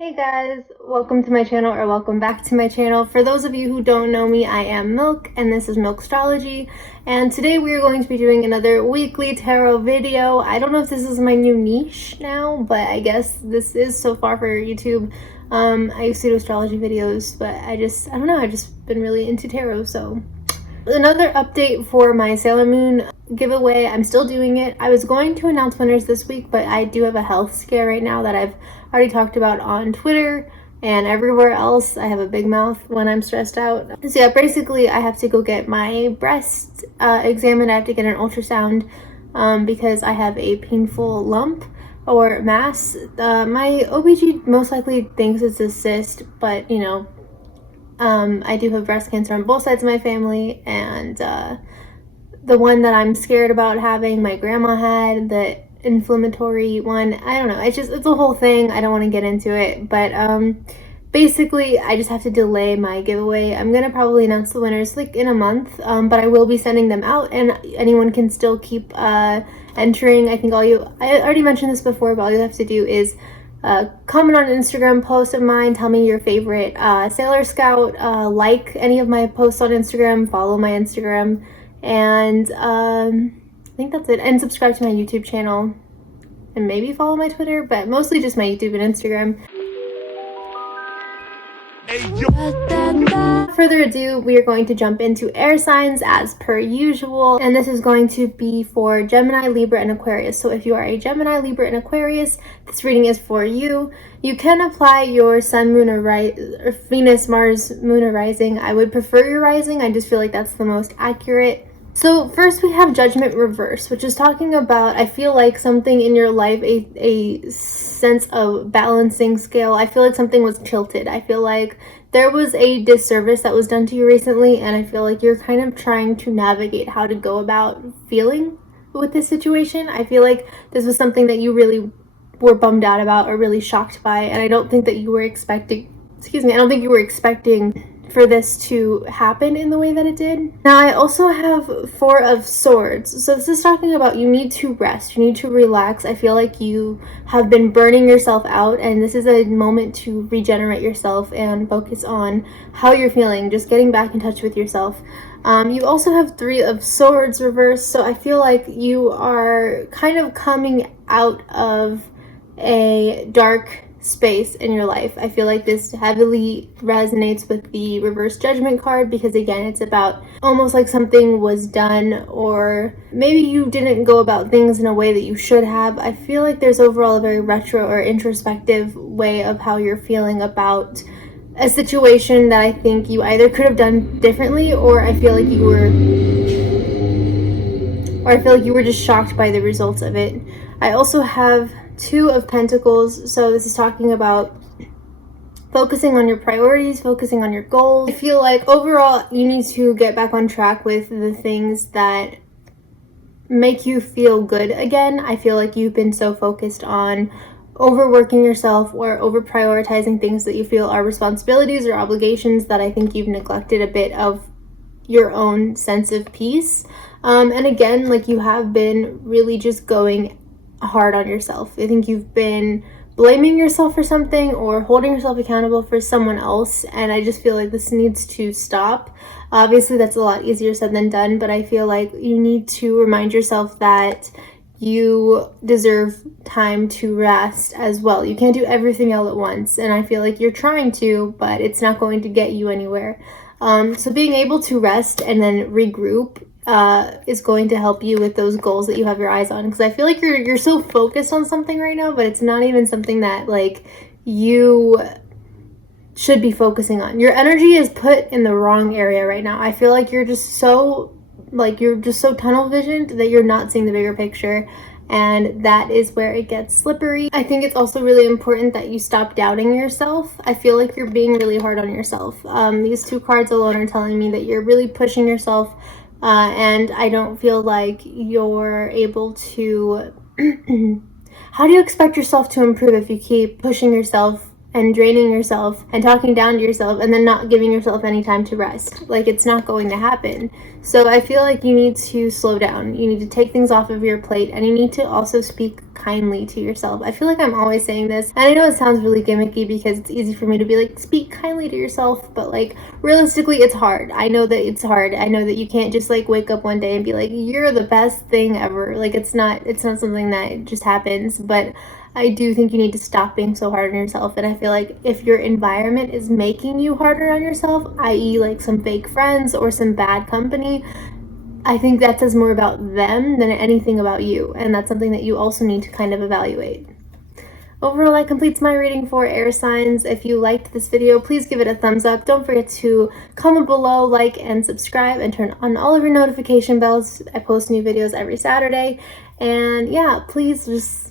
Hey guys, welcome to my channel, or welcome back to my channel. For those of you who don't know me, I am Milk and this is Milk Astrology, and today we are going to be doing another weekly tarot video. I don't know if this is my new niche now, but I guess this is so far for YouTube. I used to do astrology videos, but I don't know, I've just been really into tarot. So another update for my Sailor Moon giveaway. I'm still doing it. I was going to announce winners this week, but I do have a health scare right now that I've already talked about on Twitter and everywhere else. I have a big mouth when I'm stressed out. So yeah, basically I have to go get my breast examined. I have to get an ultrasound because I have a painful lump or mass. My OBG most likely thinks it's a cyst, but you know, I do have breast cancer on both sides of my family, and the one that I'm scared about having, my grandma had, the inflammatory one. I don't know, it's a whole thing. I don't want to get into it, but basically I just have to delay my giveaway. I'm gonna probably announce the winners like in a month, but I will be sending them out, and anyone can still keep entering. I think I already mentioned this before, but all you have to do is comment on an Instagram post of mine, tell me your favorite Sailor Scout, like any of my posts on Instagram, follow my Instagram, and I think that's it. And subscribe to my YouTube channel and maybe follow my Twitter, but mostly just my YouTube and Instagram. Without further ado, we are going to jump into air signs as per usual, and this is going to be for Gemini, Libra, and Aquarius. So if you are a Gemini, Libra, and Aquarius, this reading is for you. You can apply your sun, moon, or Venus, Mars, moon, or rising. I would prefer your rising. I just feel like that's the most accurate. So first we have Judgment Reverse, which is talking about, I feel like, something in your life, a sense of balancing scale. I feel like something was tilted. I feel like there was a disservice that was done to you recently, and I feel like you're kind of trying to navigate how to go about feeling with this situation. I feel like this was something that you really were bummed out about or really shocked by, and I don't think that you were expecting, I don't think you were expecting for this to happen in the way that it did. Now I also have Four of Swords. So this is talking about you need to rest, you need to relax. I feel like you have been burning yourself out, and this is a moment to regenerate yourself and focus on how you're feeling, just getting back in touch with yourself. You also have Three of Swords reverse, so I feel like you are kind of coming out of a dark space in your life. I feel like this heavily resonates with the reverse judgment card, because again, it's about almost like something was done, or maybe you didn't go about things in a way that you should have. I feel like there's overall a very retro or introspective way of how you're feeling about a situation that I think you either could have done differently, or I feel like you were just shocked by the results of it. I also have Two of Pentacles, so this is talking about focusing on your priorities, focusing on your goals. I feel like overall you need to get back on track with the things that make you feel good again. I feel like you've been so focused on overworking yourself or over prioritizing things that you feel are responsibilities or obligations that I think you've neglected a bit of your own sense of peace. And again, like, you have been really just going hard on yourself. I think you've been blaming yourself for something or holding yourself accountable for someone else, and I just feel like this needs to stop. Obviously that's a lot easier said than done, but I feel like you need to remind yourself that you deserve time to rest as well. You can't do everything all at once, and I feel like you're trying to, but it's not going to get you anywhere. So being able to rest and then regroup is going to help you with those goals that you have your eyes on, because I feel like you're so focused on something right now, but it's not even something that like you should be focusing on. Your energy is put in the wrong area right now. I feel like you're just so tunnel visioned that you're not seeing the bigger picture, and that is where it gets slippery. I think it's also really important that you stop doubting yourself. I feel like you're being really hard on yourself. These two cards alone are telling me that you're really pushing yourself, and I don't feel like you're able to how do you expect yourself to improve if you keep pushing yourself and draining yourself and talking down to yourself and then not giving yourself any time to rest. Like, it's not going to happen. So I feel like you need to slow down. You need to take things off of your plate, and you need to also speak kindly to yourself. I feel like I'm always saying this, and I know it sounds really gimmicky because it's easy for me to be like, speak kindly to yourself, but like, realistically, it's hard. I know that it's hard. I know that you can't just like wake up one day and be like, you're the best thing ever. Like, it's not something that just happens. But I do think you need to stop being so hard on yourself. And I feel like if your environment is making you harder on yourself, i.e. like some fake friends or some bad company, I think that says more about them than anything about you. And that's something that you also need to kind of evaluate. Overall, that completes my reading for air signs. If you liked this video, please give it a thumbs up. Don't forget to comment below, like, and subscribe, and turn on all of your notification bells. I post new videos every Saturday. And yeah, please just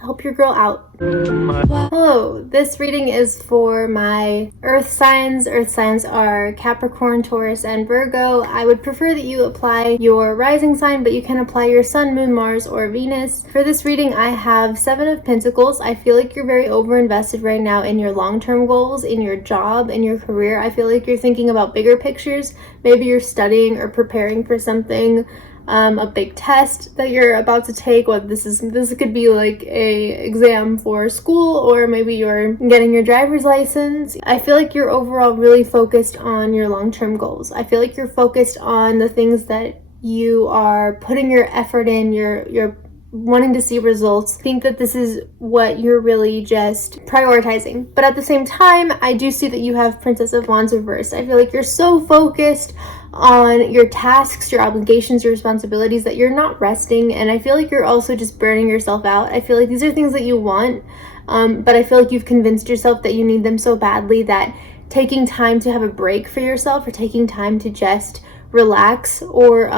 help your girl out. Hello, this reading is for my earth signs. Earth signs are Capricorn, Taurus, and Virgo. I would prefer that you apply your rising sign, but you can apply your sun, moon, Mars, or Venus. For this reading, I have 7 of Pentacles. I feel like you're very over-invested right now in your long-term goals, in your job, in your career. I feel like you're thinking about bigger pictures. Maybe you're studying or preparing for something. A big test that you're about to take. What this could be like a exam for school, or maybe you're getting your driver's license. I feel like you're overall really focused on your long-term goals. I feel like you're focused on the things that you are putting your effort in, you're wanting to see results. I think that this is what you're really just prioritizing. But at the same time, I do see that you have Princess of Wands reversed. I feel like you're so focused on your tasks, your obligations, your responsibilities, that you're not resting. And I feel like you're also just burning yourself out. I feel like these are things that you want, but I feel like you've convinced yourself that you need them so badly that taking time to have a break for yourself, or taking time to just relax, or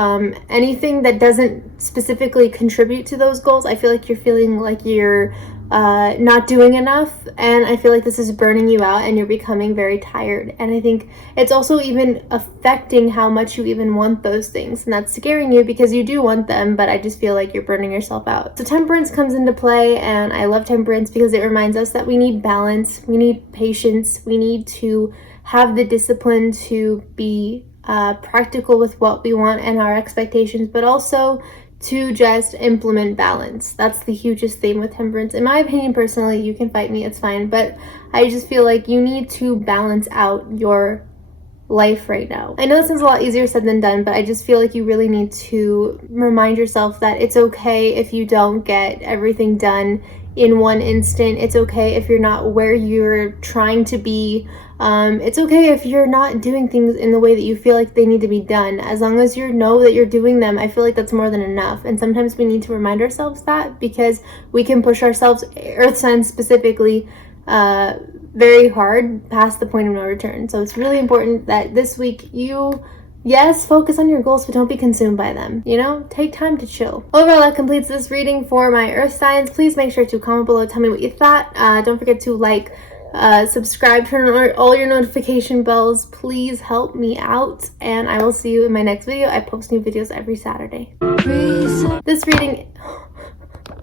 anything that doesn't specifically contribute to those goals, I feel like you're feeling like you're not doing enough, and I feel like this is burning you out and you're becoming very tired. And I think it's also even affecting how much you even want those things, and that's scaring you because you do want them, but I just feel like you're burning yourself out. So Temperance comes into play, and I love Temperance because it reminds us that we need balance, we need patience, we need to have the discipline to be practical with what we want and our expectations, but also to just implement balance. That's the hugest theme with Temperance. In my opinion, personally, you can fight me, it's fine, but I just feel like you need to balance out your life right now. I know it sounds a lot easier said than done, but I just feel like you really need to remind yourself that it's okay if you don't get everything done in one instant. It's okay if you're not where you're trying to be. It's okay if you're not doing things in the way that you feel like they need to be done. As long as you know that you're doing them, I feel like that's more than enough. And sometimes we need to remind ourselves that, because we can push ourselves, earth signs specifically, very hard past the point of no return. So it's really important that this week you, yes, focus on your goals, but don't be consumed by them. You know, take time to chill. Overall, that completes this reading for my earth signs. Please make sure to comment below, tell me what you thought. Don't forget to like, subscribe, turn on all your notification bells. Please help me out, and I will see you in my next video. I post new videos every Saturday.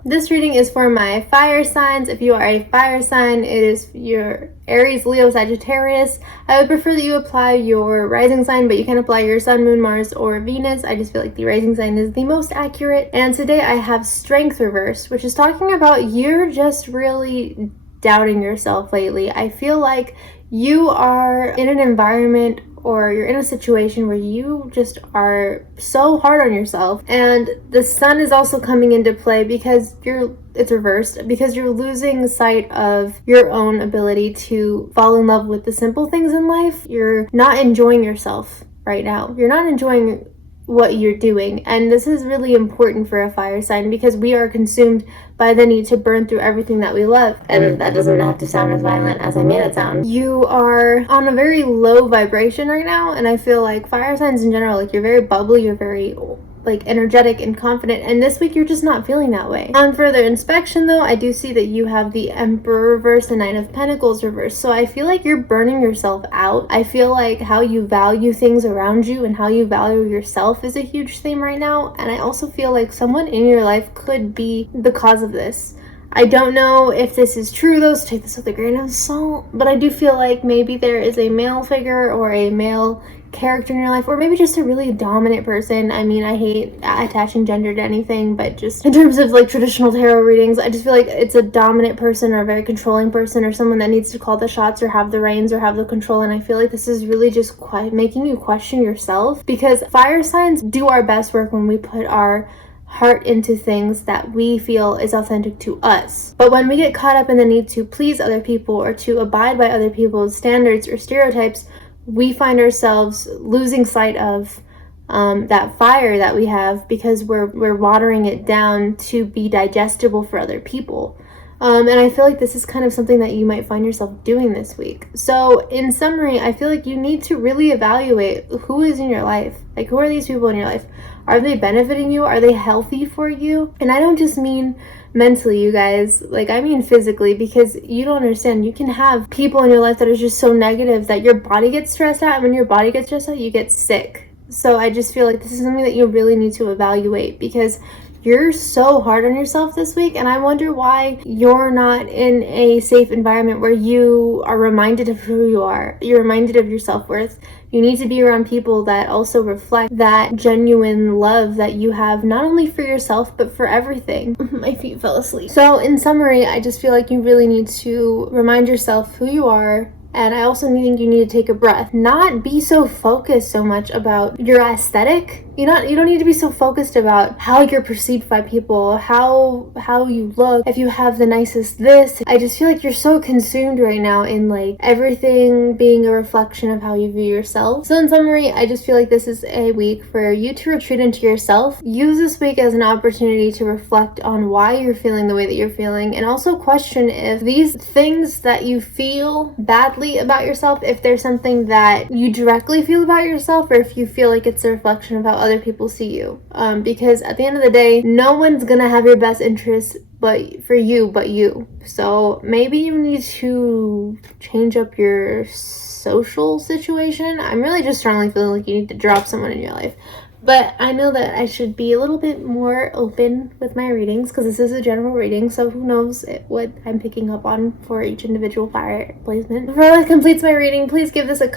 This reading is for my fire signs. If you are a fire sign, it is your Aries, Leo, Sagittarius. I would prefer that you apply your rising sign, but you can apply your sun, moon, Mars, or Venus. I just feel like the rising sign is the most accurate. And today I have strength reversed, which is talking about you're just really doubting yourself lately. I feel like you are in an environment, or you're in a situation where you just are so hard on yourself. And the sun is also coming into play because it's reversed, because you're losing sight of your own ability to fall in love with the simple things in life. You're not enjoying yourself right now. You're not enjoying what you're doing, and this is really important for a fire sign because we are consumed by the need to burn through everything that we love. And that doesn't have to sound as violent as I made it sound. You are on a very low vibration right now, and I feel like fire signs in general, like, you're very bubbly, you're very like energetic and confident, and this week you're just not feeling that way. On further inspection though, I do see that you have the Emperor reversed, the Nine of Pentacles reversed, so I feel like you're burning yourself out. I feel like how you value things around you and how you value yourself is a huge theme right now, and I also feel like someone in your life could be the cause of this. I don't know if this is true though, so take this with a grain of salt, but I do feel like maybe there is a male figure or a male character in your life, or maybe just a really dominant person. I mean, I hate attaching gender to anything, but just in terms of like traditional tarot readings, I just feel like it's a dominant person or a very controlling person or someone that needs to call the shots or have the reins or have the control. And I feel like this is really just making you question yourself, because fire signs do our best work when we put our heart into things that we feel is authentic to us. But when we get caught up in the need to please other people or to abide by other people's standards or stereotypes, we find ourselves losing sight of that fire that we have, because we're watering it down to be digestible for other people. And I feel like this is kind of something that you might find yourself doing this week. So in summary, I feel like you need to really evaluate who is in your life. Like, who are these people in your life? Are they benefiting you? Are they healthy for you? And I don't just mean mentally, you guys, like I mean physically, because you don't understand. You can have people in your life that are just so negative that your body gets stressed out, and when your body gets stressed out, you get sick. So I just feel like this is something that you really need to evaluate, because you're so hard on yourself this week, and I wonder why you're not in a safe environment where you are reminded of who you are. You're reminded of your self-worth. You need to be around people that also reflect that genuine love that you have, not only for yourself, but for everything. My feet fell asleep. So in summary, I just feel like you really need to remind yourself who you are. And I also think you need to take a breath. Not be so focused so much about your aesthetic. You don't need to be so focused about how you're perceived by people, how you look, if you have the nicest this. I just feel like you're so consumed right now in like everything being a reflection of how you view yourself. So in summary, I just feel like this is a week for you to retreat into yourself. Use this week as an opportunity to reflect on why you're feeling the way that you're feeling, and also question if these things that you feel badly about yourself, if there's something that you directly feel about yourself, or if you feel like it's a reflection of how other people see you. Because at the end of the day, no one's gonna have your best interests but you. So maybe you need to change up your social situation. I'm really just strongly feeling like you need to drop someone in your life. But I know that I should be a little bit more open with my readings, because this is a general reading, so who knows what I'm picking up on for each individual fire placement. Before that completes my reading, please give this a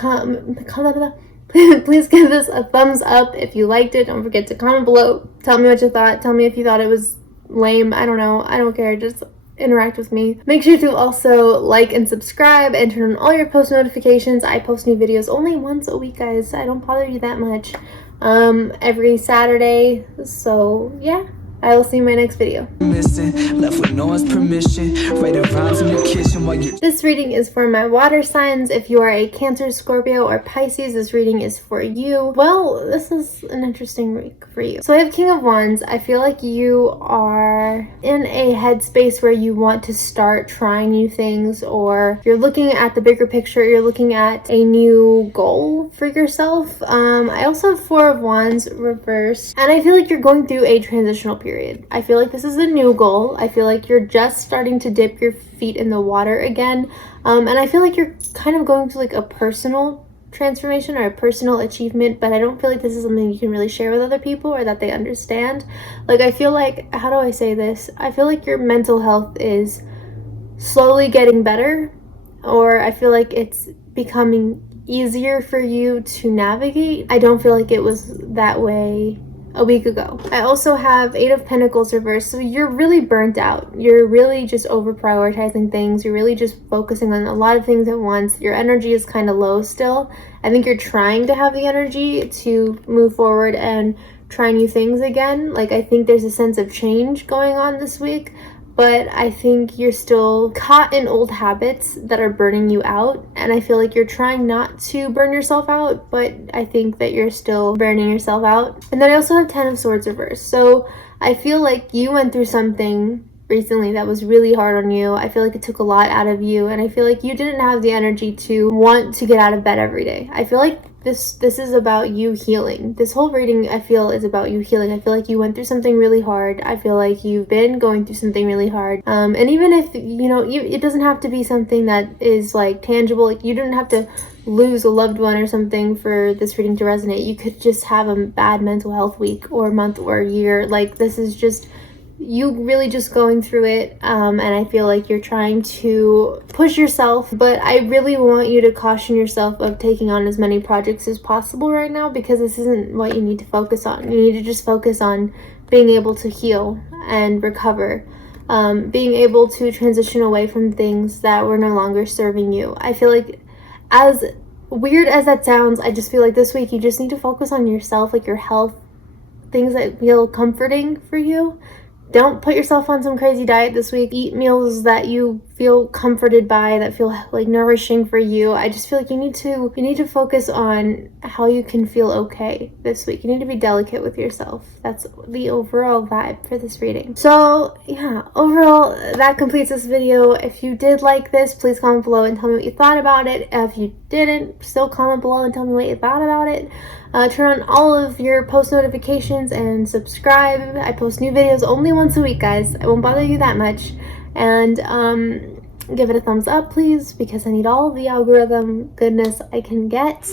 please give this a thumbs up if you liked it. Don't forget to comment below. Tell me what you thought. Tell me if you thought it was lame. I don't know. I don't care. Just interact with me. Make sure to also like and subscribe and turn on all your post notifications. I post new videos only once a week, guys. I don't bother you that much. Every Saturday. So yeah, I will see you in my next video. Left with no one's permission. This reading is for my water signs. If you are a Cancer, Scorpio, or Pisces, this reading is for you. Well, this is an interesting week for you. So I have King of Wands. I feel like you are in a headspace where you want to start trying new things, or you're looking at the bigger picture. You're looking at a new goal for yourself. I also have Four of Wands reversed, and I feel like you're going through a transitional period. I feel like this is a new goal. I feel like you're just starting to dip your feet in the water again. And I feel like you're kind of going through like a personal transformation or a personal achievement, but I don't feel like this is something you can really share with other people or that they understand. Like, I feel like, how do I say this? I feel like your mental health is slowly getting better, or I feel like it's becoming easier for you to navigate. I don't feel like it was that way a week ago. I also have Eight of Pentacles reversed. So you're really burnt out. You're really just over prioritizing things. You're really just focusing on a lot of things at once. Your energy is kind of low still. I think you're trying to have the energy to move forward and try new things again. Like, I think there's a sense of change going on this week, but I think you're still caught in old habits that are burning you out. And I feel like you're trying not to burn yourself out, but I think that you're still burning yourself out. And then I also have 10 of Swords reversed. So I feel like you went through something recently that was really hard on you. I feel like it took a lot out of you, and I feel like you didn't have the energy to want to get out of bed every day. I feel like this is about you healing. This whole reading, I feel, is about you healing. I feel like you went through something really hard. I feel like you've been going through something really hard. And even if, it doesn't have to be something that is like tangible. Like, you didn't have to lose a loved one or something for this reading to resonate. You could just have a bad mental health week or month or year. Like, this is just you really just going through it, and I feel like you're trying to push yourself, but I really want you to caution yourself of taking on as many projects as possible right now, because this isn't what you need to focus on. You need to just focus on being able to heal and recover, being able to transition away from things that were no longer serving you. I feel like, as weird as that sounds, I just feel like this week you just need to focus on yourself, like your health, things that feel comforting for you. Don't put yourself on some crazy diet this week. Eat meals that you feel comforted by, that feel like nourishing for you. I just feel like you need to focus on how you can feel okay this week. You need to be delicate with yourself. That's the overall vibe for this reading. So yeah, overall, that completes this video. If you did like this, please comment below and tell me what you thought about it. If you didn't, still comment below and tell me what you thought about it. Turn on all of your post notifications and subscribe. I post new videos only once a week, guys. I won't bother you that much. And give it a thumbs up, please, because I need all the algorithm goodness I can get.